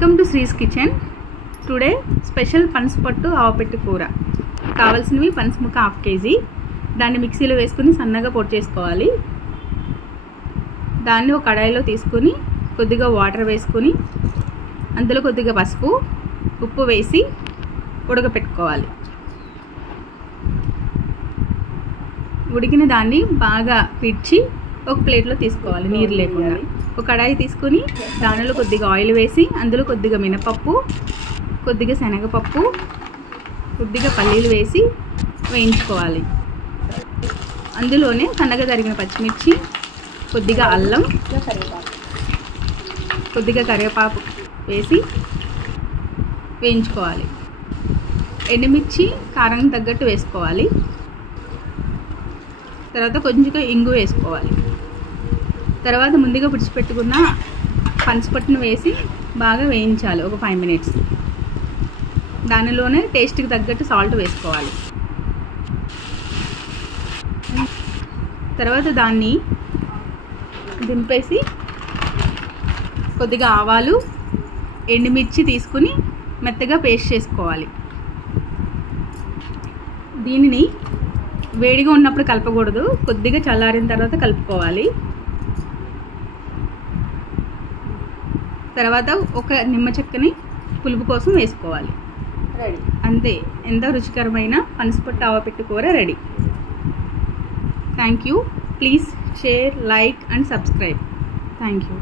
Welcome to Sri's kitchen. Today special పనసపట్టు ఆవపెట్టు కూర. కావాల్సినవి పనస ముక్క 1/2 kg. దాన్ని మిక్సీలో వేసుకుని సన్నగా పొడి చేసుకోవాలి. దాన్ని ఒక కడాయిలో తీసుకుని కొద్దిగా వాటర్ వేసుకుని అందులో కొద్దిగా పసుపు ఉప్పు వేసి ఉడకపెట్టుకోవాలి. ఉడికిన దాన్ని బాగా పిడిచి ఒక ప్లేట్లో తీసుకోవాలి, నీరు లేకుండా. ఒక కడాయి తీసుకుని దానిలో కొద్దిగా ఆయిల్ వేసి అందులో కొద్దిగా మినపప్పు, కొద్దిగా శనగపప్పు, కొద్దిగా పల్లీలు వేసి వేయించుకోవాలి. అందులోనే సన్నగా తరిగిన పచ్చిమిర్చి, కొద్దిగా అల్లం, కొద్దిగా కరివేపాకు వేసి వేయించుకోవాలి. ఎండుమిర్చి కారం తగ్గట్టు వేసుకోవాలి. తర్వాత కొంచెంగా ఇంగు వేసుకోవాలి. తర్వాత ముందుగా పిడిచిపెట్టుకున్న పనసపట్టును వేసి బాగా వేయించాలి ఒక 5 minutes. దానిలోనే టేస్ట్కి తగ్గట్టు సాల్ట్ వేసుకోవాలి. తర్వాత దాన్ని దింపేసి కొద్దిగా ఆవాలు, ఎండుమిర్చి తీసుకుని మెత్తగా పేస్ట్ చేసుకోవాలి. దీనిని వేడిగా ఉన్నప్పుడు కలపకూడదు, కొద్దిగా చల్లారిన తర్వాత కలుపుకోవాలి. తర్వాత ఒక నిమ్మ చెక్కని పులుపు కోసం వేసుకోవాలి. రెడీ. అంతే, ఎంతో రుచికరమైన పనసపట్టు ఆవపెట్టు కూర ready. Thank you. Please share, like and subscribe. Thank you.